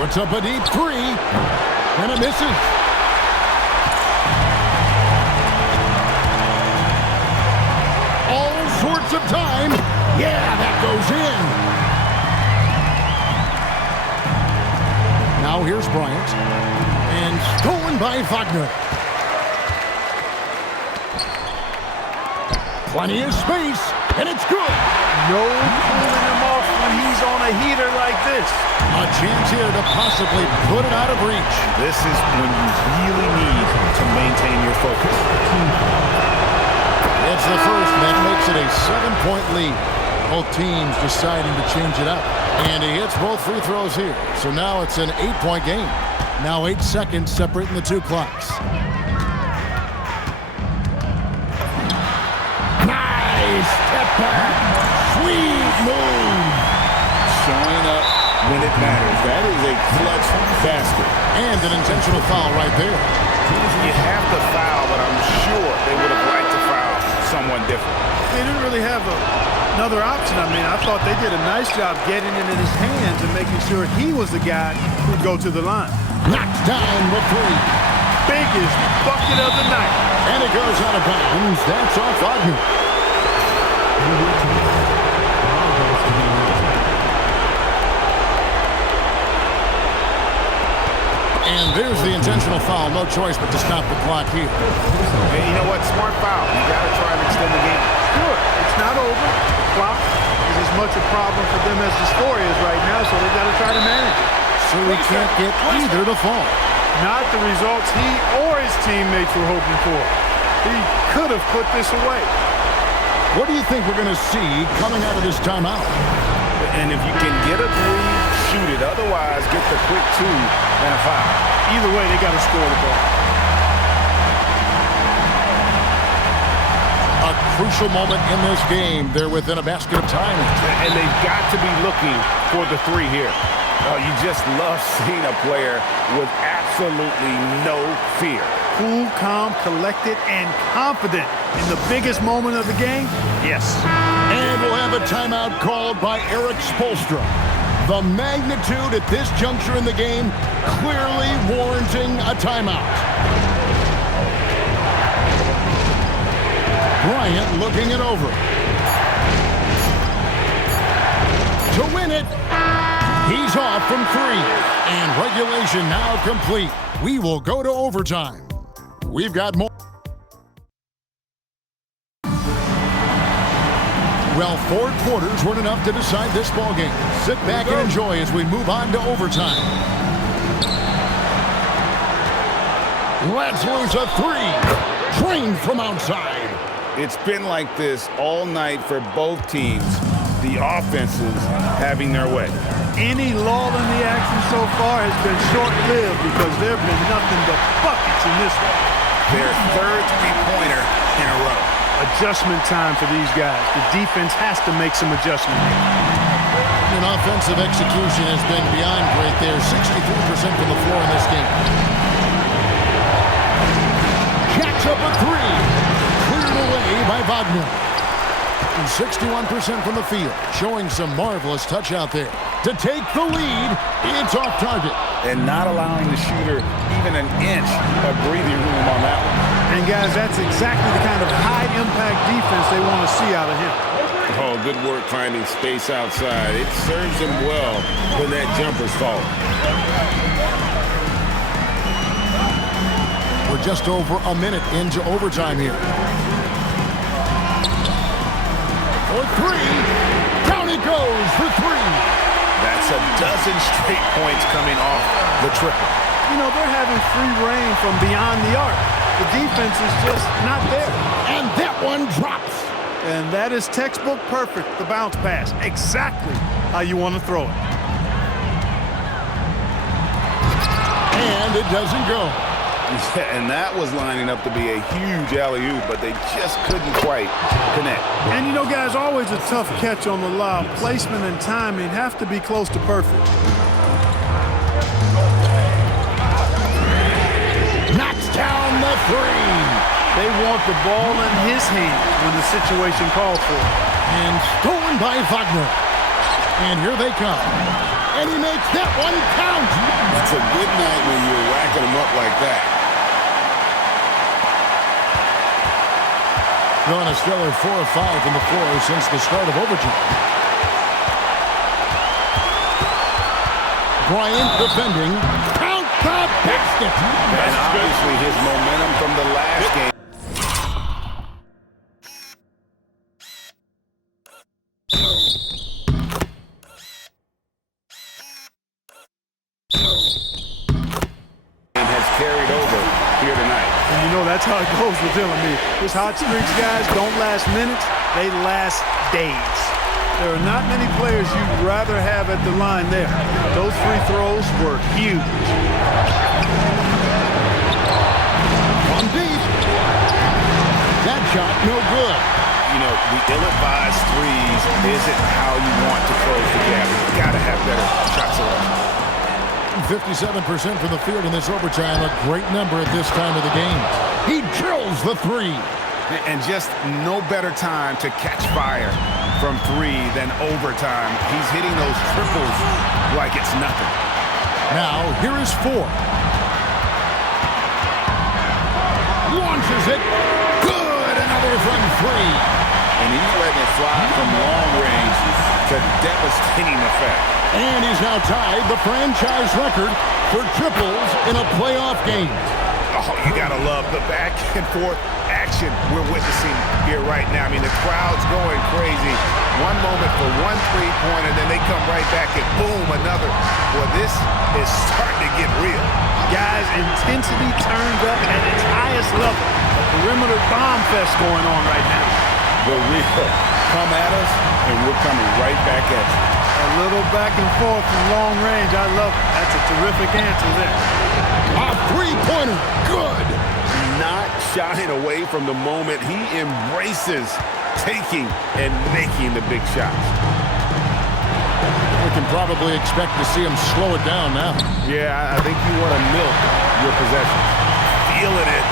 Puts up a deep three, and it misses. All sorts of time. Yeah, that goes in. Now here's Bryant, and stolen by Wagner. Plenty of space, and it's good. No cooling him off when he's on a heater like this. A chance here to possibly put it out of reach. This is when you really need to maintain your focus. It's the first, that makes it a 7-point lead. Both teams deciding to change it up. And he hits both free throws here. So now it's an 8-point game. Now 8 seconds separating the two clocks. Nice step back. Sweet move. Showing up when it matters. That is a clutch basket. And an intentional foul right there. You have to foul, but I'm sure they would have liked to foul someone different. They didn't really have another option. I mean, I thought they did a nice job getting it in his hands and making sure he was the guy who'd go to the line. Knocks down the three. Biggest bucket of the night. And it goes out of bounds. That's off Wagner. And there's the intentional foul. No choice but to stop the clock here. And you know what? Smart foul. You got to try and extend the game. Sure, it's not over. The clock is as much a problem for them as the score is right now, so they got to try to manage it. So he can't get either to fall. Not the results he or his teammates were hoping for. He could have put this away. What do you think we're going to see coming out of this timeout? And if you can get a three, shoot it. Otherwise, get the quick two and a foul. Either way, they got to score the ball. A crucial moment in this game. They're within a basket of time. And they've got to be looking for the three here. You just love seeing a player with absolutely no fear. Cool, calm, collected, and confident in the biggest moment of the game? Yes. And we'll have a timeout called by Eric Spoelstra. The magnitude at this juncture in the game clearly warranting a timeout. Bryant looking it over. To win it. He's off from three. And regulation now complete. We will go to overtime. We've got more. Well, 4 quarters weren't enough to decide this ballgame. Sit back and enjoy as we move on to overtime. Let's lose a three. Trained from outside. It's been like this all night for both teams. The offenses having their way. Any lull in the action so far has been short-lived because there have been nothing but buckets in this one. Their third three-pointer in a row. Adjustment time for these guys. The defense has to make some adjustment. And offensive execution has been beyond great there. 63% from the floor in this game. Jacks up a three. Cleared away by Wagner. And 61% from the field. Showing some marvelous touch out there. To take the lead, it's off target. And not allowing the shooter even an inch of breathing room on that one. And guys, that's exactly the kind of high-impact defense they want to see out of him. Oh, good work finding space outside. It serves him well when that jumper's falling. We're just over a minute into overtime here. For three. Down it goes for three. That's a dozen straight points coming off the triple. You know, they're having free reign from beyond the arc. The defense is just not there. And that one drops. And that is textbook perfect, the bounce pass. Exactly how you want to throw it. And it doesn't go. Yeah, and that was lining up to be a huge alley-oop, but they just couldn't quite connect. And you know, guys, always a tough catch on the lob. Placement and timing have to be close to perfect. Knocks down the three. They want the ball in his hand when the situation calls for it. And stolen by Wagner. And here they come. And he makes that one count. It's a good night when you're racking them up like that. Gone a stellar 4 of 5 from the floor since the start of overtime. Bryant defending. Count the basket. And obviously his momentum from the last game. Has carried over here tonight. And you know, that's how it goes with him. I mean, his hot streaks, guys, don't last minutes. They last days. There are not many players you'd rather have at the line there. Those free throws were huge. From deep. That shot no good. You know, the ill-advised threes isn't how you want to close the gap. You've got to have better shot selection. 57% from the field in this overtime. A great number at this time of the game. He drills the three. And just no better time to catch fire from three than overtime. He's hitting those triples like it's nothing. Now, here is 4. Launches it. Good. Another from 3. And he's letting it fly from long range to devastating effect. And he's now tied the franchise record for triples in a playoff game. Oh, you gotta love the back and forth action we're witnessing here right now. I mean, the crowd's going crazy. One moment for one three-pointer, then they come right back and boom, another. Well, this is starting to get real. Guys, intensity turns up at its highest level. A perimeter bomb fest going on right now. The real come at us, and we're coming right back at you. A little back and forth from long range. I love it. That's a terrific answer there. A three-pointer. Good. Not shying away from the moment. He embraces taking and making the big shots. We can probably expect to see him slow it down now. Yeah, I think you want to milk your possessions. Feeling it.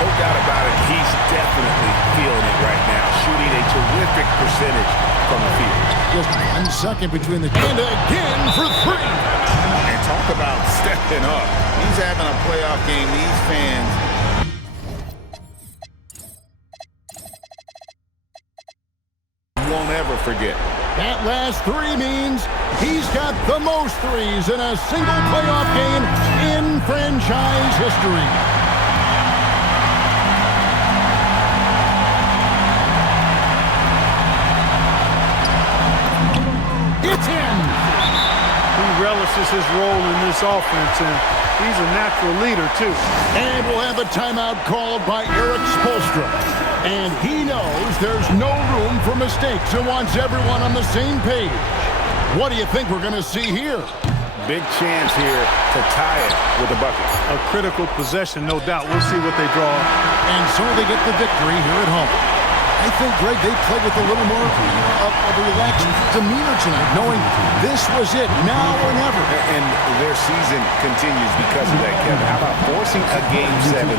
No doubt about it. He's definitely feeling it right now. Shooting a terrific percentage from the field. Just 1 second between the... And again for 3. And talk about stepping up. He's having a playoff game. These fans... won't ever forget. That last 3 means he's got the most threes in a single playoff game in franchise history. It's in. He relishes his role in this offense, and he's a natural leader, too. And we'll have a timeout called by Eric Spoelstra. And he knows there's no room for mistakes and wants everyone on the same page. What do you think we're going to see here? Big chance here to tie it with a bucket. A critical possession, no doubt. We'll see what they draw. And so they get the victory here at home. I think, Greg, they played with a little more of a relaxed demeanor tonight, knowing this was it, now or never. And their season continues because of that, Kevin. How about forcing a Game 7?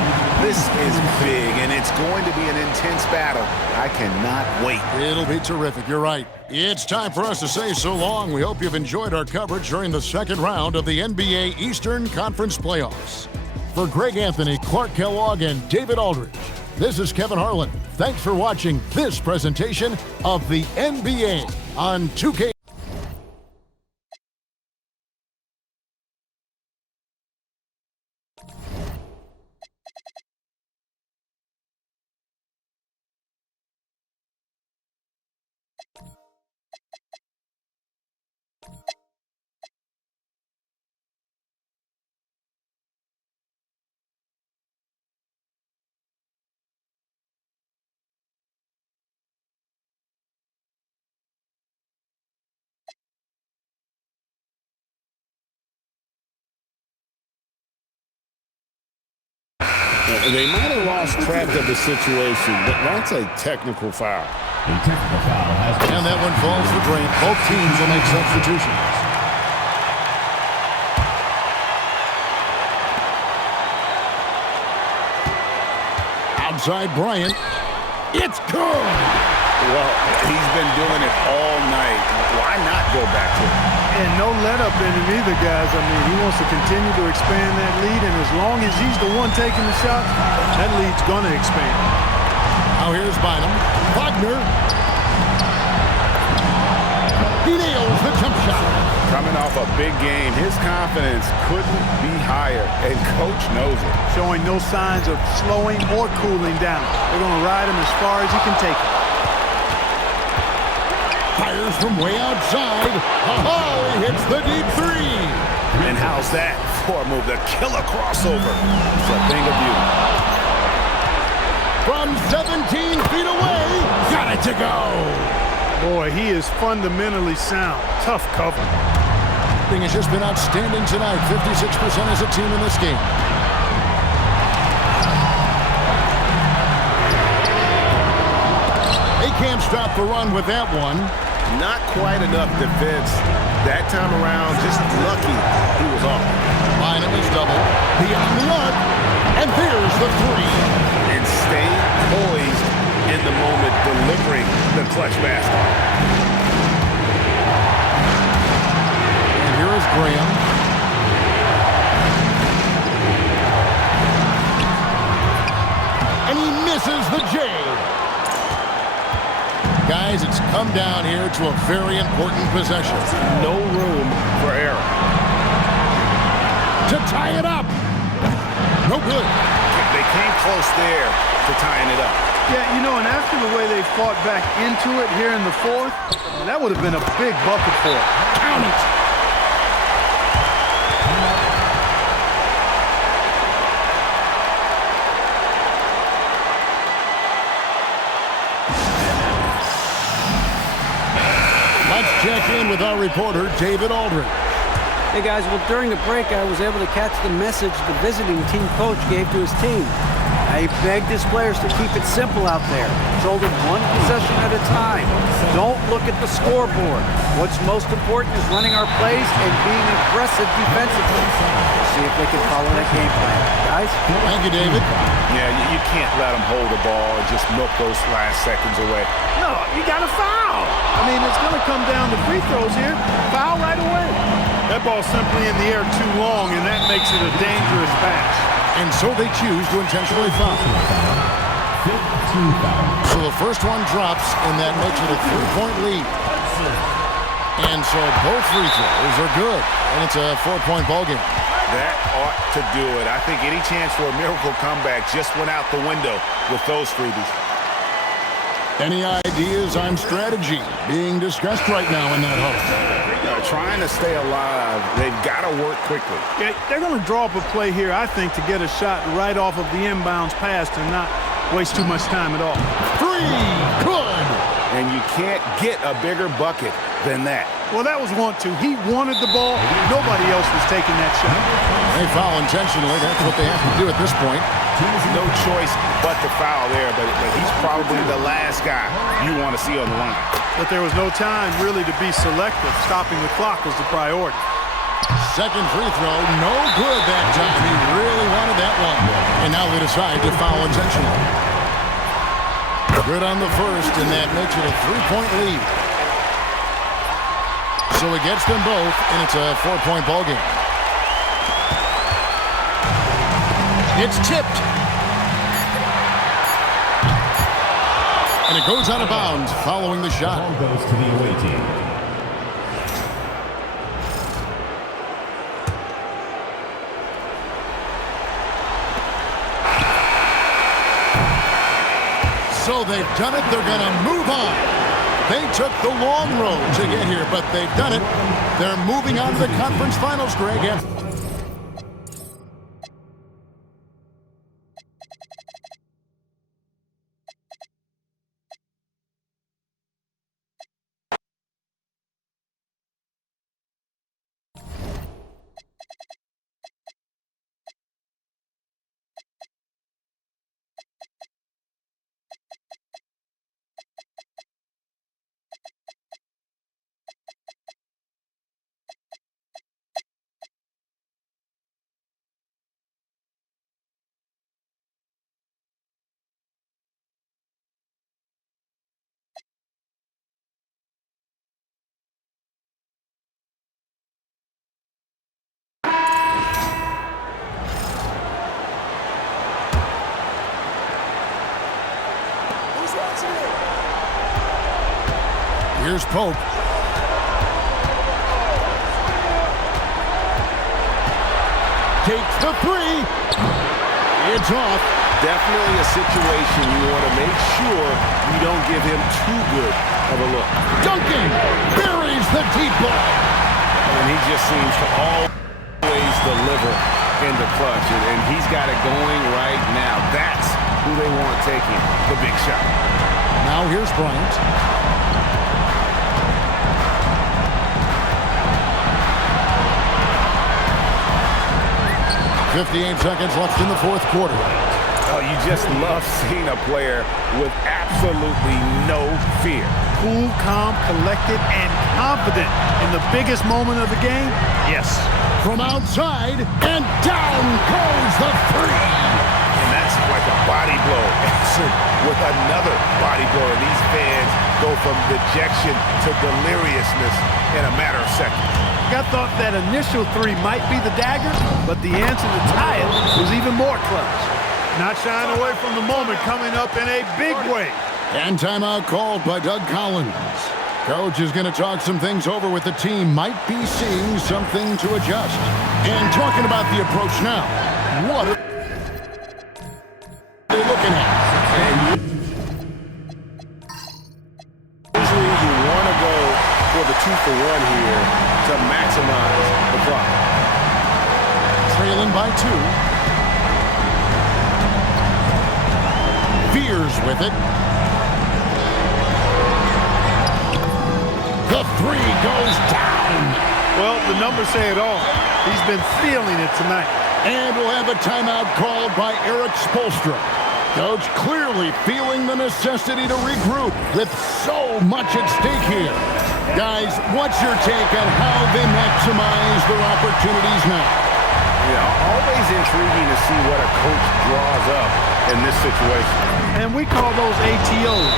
This is big, and it's going to be an intense battle. I cannot wait. It'll be terrific. You're right. It's time for us to say so long. We hope you've enjoyed our coverage during the second round of the NBA Eastern Conference Playoffs. For Greg Anthony, Clark Kellogg, and David Aldridge, this is Kevin Harlan. Thanks for watching this presentation of the NBA on 2K. They might have lost track of the situation, but that's a technical foul. A technical foul has been... And that one falls for Bryant. Both teams will make substitutions. Outside Bryant. It's good! Well, he's been doing it all night. Why not go back to it? And no let-up in it either, guys. I mean, he wants to continue to expand that lead, and as long as he's the one taking the shot, that lead's going to expand. Now here's Bynum. Wagner. He nails the jump shot. Coming off a big game, his confidence couldn't be higher, and Coach knows it. Showing no signs of slowing or cooling down. They're going to ride him as far as he can take it. Fires from way outside. Oh, he hits the deep 3. And how's that for a move? The killer crossover. It's a thing of beauty. From 17 feet away. Got it to go. Boy, he is fundamentally sound. Tough cover. Thing has just been outstanding tonight. 56% as a team in this game. They can't stop the run with that one. Not quite enough defense. That time around, just lucky he was off. Bynum is double. Beyond the arc. And there's the 3. And staying poised the moment delivering the clutch basket. And here is Graham. And he misses the J. Guys, it's come down here to a very important possession. No room for error. To tie it up. No good. They came close there to tying it up. Yeah, you know, and after the way they fought back into it here in the fourth, that would have been a big bucket for them. Count it. Let's check in with our reporter, David Aldridge. Hey guys, well during the break I was able to catch the message the visiting team coach gave to his team. He begged his players to keep it simple out there. Told them one possession at a time. Don't look at the scoreboard. What's most important is running our plays and being aggressive defensively. See if they can follow that game plan. Guys? Thank you, David. Yeah, you can't let them hold the ball and just milk those last seconds away. No, you got to foul. I mean, it's going to come down to free throws here. Foul right away. That ball's simply in the air too long, and that makes it a dangerous pass. And so they choose to intentionally foul. So the first one drops, and that makes it a 3-point lead. And so both free throws are good, and it's a 4-point ball game. That ought to do it. I think any chance for a miracle comeback just went out the window with those freebies. Any ideas on strategy being discussed right now in that huddle? Trying to stay alive, they've got to work quickly. Yeah, they're going to draw up a play here, I think, to get a shot right off of the inbounds pass and not waste too much time at all. Three, good. And you can't get a bigger bucket than that. Well, that was want to. He wanted the ball. Nobody else was taking that shot. They foul intentionally. That's what they have to do at this point. No choice but to foul there, but he's probably the last guy you want to see on the line. But there was no time really to be selective. Stopping the clock was the priority. Second free throw, no good that time. He really wanted that one. And now they decide to foul intentionally. Good on the first, and that makes it a 3-point lead. So he gets them both, and it's a 4-point ball game. It's tipped. And it goes out of bounds following the shot. Ball goes to the away team. So they've done it. They're going to move on. They took the long road to get here, but they've done it. They're moving on to the conference finals, Greg. Here's Pope. Takes the three. It's off. Definitely a situation you want to make sure you don't give him too good of a look. Duncan buries the deep ball. And he just seems to always deliver in the clutch. And he's got it going right now. That's who they want taking the big shot. Now here's Bryant. 58 seconds left in the fourth quarter. Oh, you just love seeing a player with absolutely no fear. Cool, calm, collected, and confident in the biggest moment of the game? Yes. From outside, and down goes the three. And that's like a body blow answered with another body blow. And these fans go from dejection to deliriousness in a matter of seconds. I thought that initial three might be the dagger, but the answer to tie it was even more clutch. Not shying away from the moment, coming up in a big way. And timeout called by Doug Collins. Coach is going to talk some things over with the team. Might be seeing something to adjust. And talking about the approach now. What are they looking at? Usually you want to go for the 2-for-1 here to maximize the profit. Trailing by 2. Veers with it. The three goes down. Well, the numbers say it all. He's been feeling it tonight. And we'll have a timeout called by Eric Spoelstra. Coach clearly feeling the necessity to regroup with so much at stake here. Guys, what's your take on how they maximize their opportunities now? Yeah, always intriguing to see what a coach draws up in this situation. And we call those ATOs,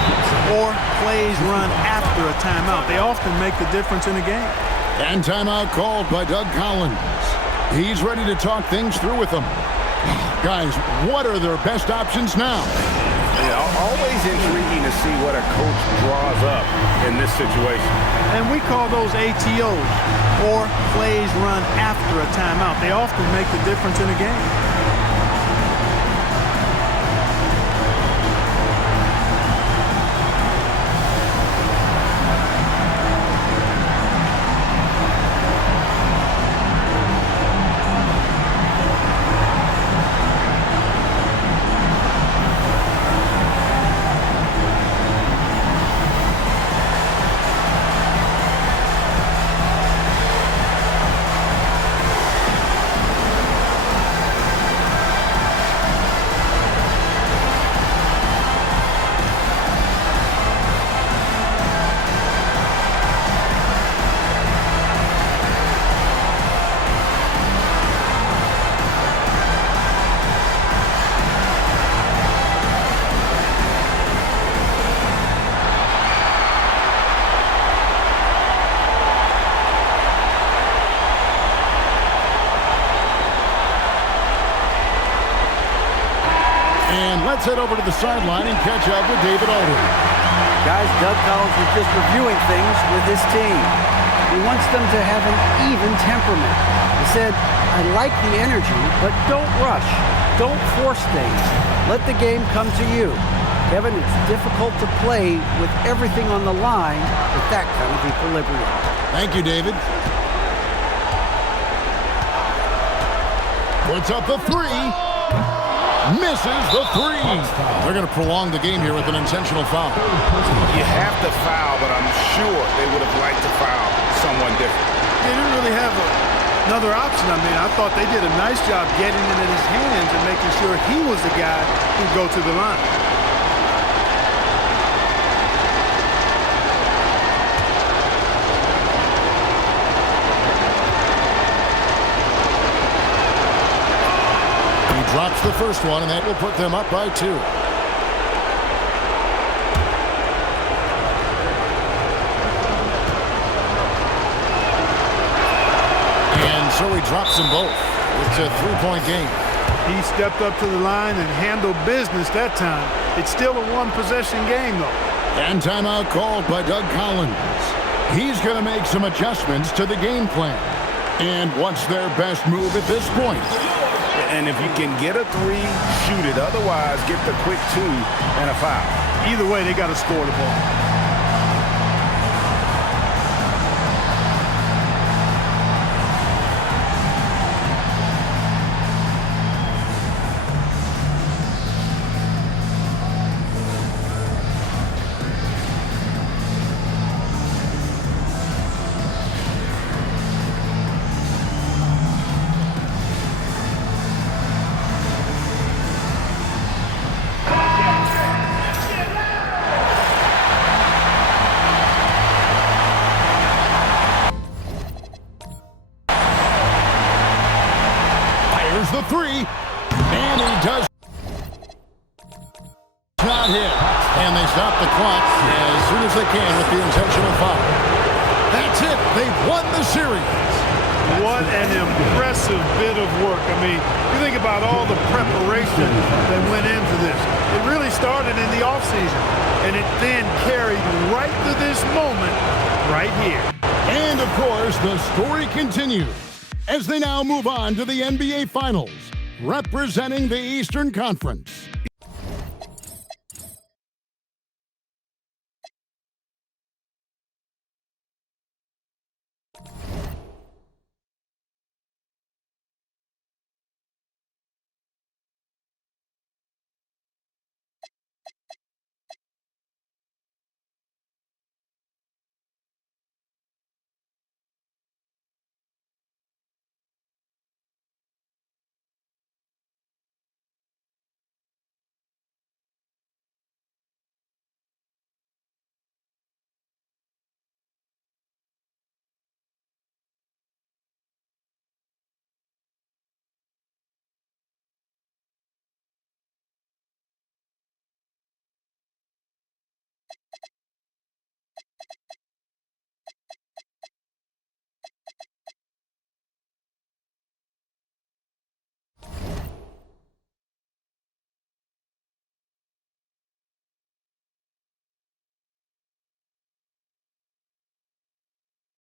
or plays run after a timeout. They often make the difference in a game. And timeout called by Doug Collins. He's ready to talk things through with them. Guys, what are their best options now? Yeah, always intriguing to see what a coach draws up in this situation. And we call those ATOs, or plays run after a timeout. They often make the difference in a game. Let's head over to the sideline and catch up with David Aldridge. Guys, Doug Collins was just reviewing things with his team. He wants them to have an even temperament. He said, I like the energy, but don't rush. Don't force things. Let the game come to you. Kevin, it's difficult to play with everything on the line with that kind of equilibrium. Thank you, David. Puts up the three. Misses the three. They're going to prolong the game here with an intentional foul. You have to foul, but I'm sure they would have liked to foul someone different. They didn't really have another option. I mean, I thought they did a nice job getting it in his hands and making sure he was the guy who'd go to the line. Drops the first one, and that will put them up by 2. And so he drops them both. It's a 3-point game. He stepped up to the line and handled business that time. It's still a one-possession game, though. And timeout called by Doug Collins. He's going to make some adjustments to the game plan. And what's their best move at this point? And if you can get a 3, shoot it. Otherwise, get the quick 2 and a foul. Either way, they got to score the ball. The 3, and he does. Not hit. And they stop the clock as soon as they can with the intentional foul. That's it. They've won the series. What an impressive bit of work. I mean, you think about all the preparation that went into this. It really started in the offseason, and it then carried right to this moment right here. And, of course, the story continues as they now move on to the NBA Finals, representing the Eastern Conference.